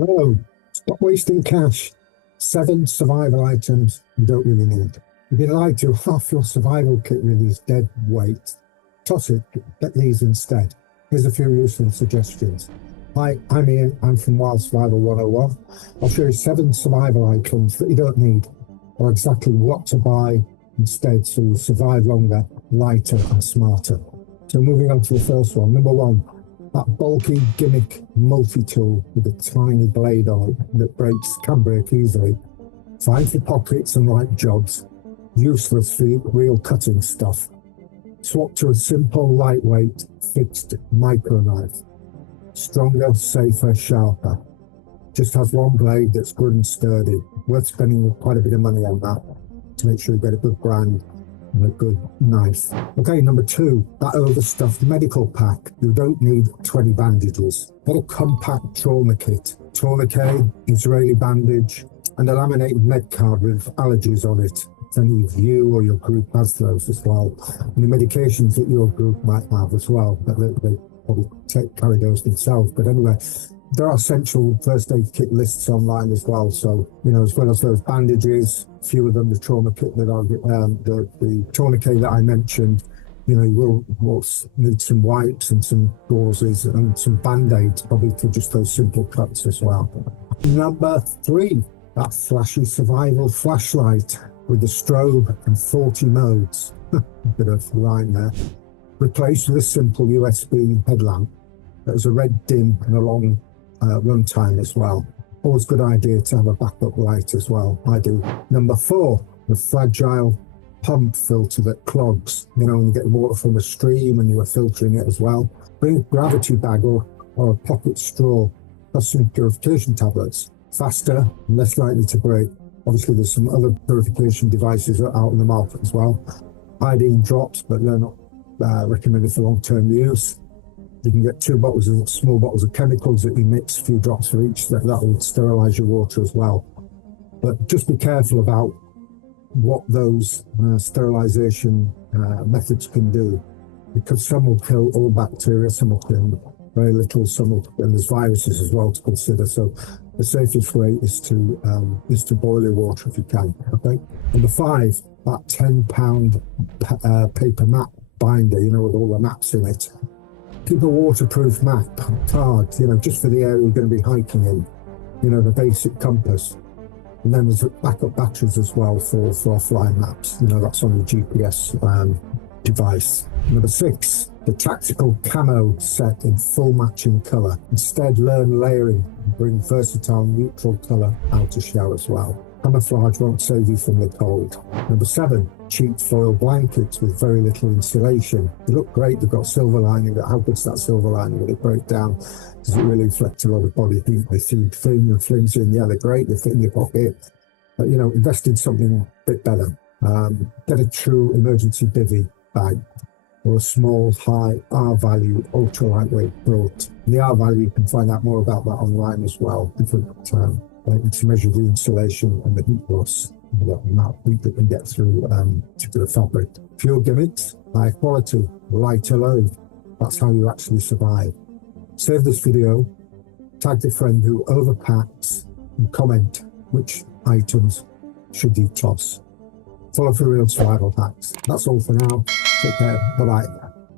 Hello, stop wasting cash. 7 survival items you don't really need. You've been lied to. Half your survival kit really is dead weight. Toss it, get these instead. Here's a few useful suggestions. Hi, I'm Ian, I'm from Wild Survival 101. I'll show you 7 survival items that you don't need, or exactly what to buy instead so you'll survive longer, lighter and smarter. So moving on to the first one. Number 1. That bulky gimmick multi-tool with a tiny blade on it that can break easily. Fine for pockets and light jobs, useless for real cutting stuff. Swap to a simple, lightweight, fixed micro knife. Stronger, safer, sharper. Just has one blade that's good and sturdy. Worth spending quite a bit of money on that to make sure you get a good brand and a good knife. Okay, number 2, that overstuffed medical pack. You don't need 20 bandages. Get a compact trauma kit. Tourniquet, Israeli bandage, and a laminated med card with allergies on it. If any of you or your group has those as well. And the medications that your group might have as well, but they probably carry those themselves. But anyway, there are essential first aid kit lists online as well. So, as well as those bandages, a few of them, the trauma kit that the tourniquet that I mentioned, you will need some wipes and some gauzes and some band-aids, probably for just those simple cuts as well. Number 3, that flashy survival flashlight with the strobe and 40 modes. A bit of rhyme there. Replaced with a simple USB headlamp that has a red dim and a long runtime as well. Always a good idea to have a backup light as well. I do. Number 4, the fragile pump filter that clogs. When you get water from a stream and you are filtering it as well. Bring a gravity bag or a pocket straw. Plus some purification tablets. Faster and less likely to break. Obviously, there's some other purification devices out in the market as well. Iodine drops, but they're not recommended for long-term use. You can get 2 small bottles of chemicals that you mix, a few drops for each. That will sterilize your water as well. But just be careful about what those sterilization methods can do, because some will kill all bacteria, some will kill very little, and there's viruses as well to consider. So the safest way is to boil your water if you can. Okay. Number 5, that £10 paper map binder, with all the maps in it. Keep a waterproof map card, just for the area you're going to be hiking in. The basic compass. And then there's backup batteries as well for offline maps. That's on your GPS device. Number 6, the tactical camo set in full matching colour. Instead, learn layering and bring versatile neutral colour out to show as well. Camouflage won't save you from the cold. Number 7, cheap foil blankets with very little insulation. They look great, they've got silver lining, but how good's that silver lining? Will it break down? Does it really reflect a lot of body heat? They seem thin and flimsy, and they're great, they fit in your pocket. But, invest in something a bit better. Get a true emergency bivvy bag, or a small, high R-value, ultra-lightweight quilt. In the R-value, you can find out more about that online as well. Different to measure the insulation and the heat loss, the amount of heat that can get through particular fabric. Pure gimmicks, high quality, lighter load. That's how you actually survive. Save this video, tag the friend who overpacks, and comment which items should you toss. Follow for real survival hacks. That's all for now. Take care. Bye-bye.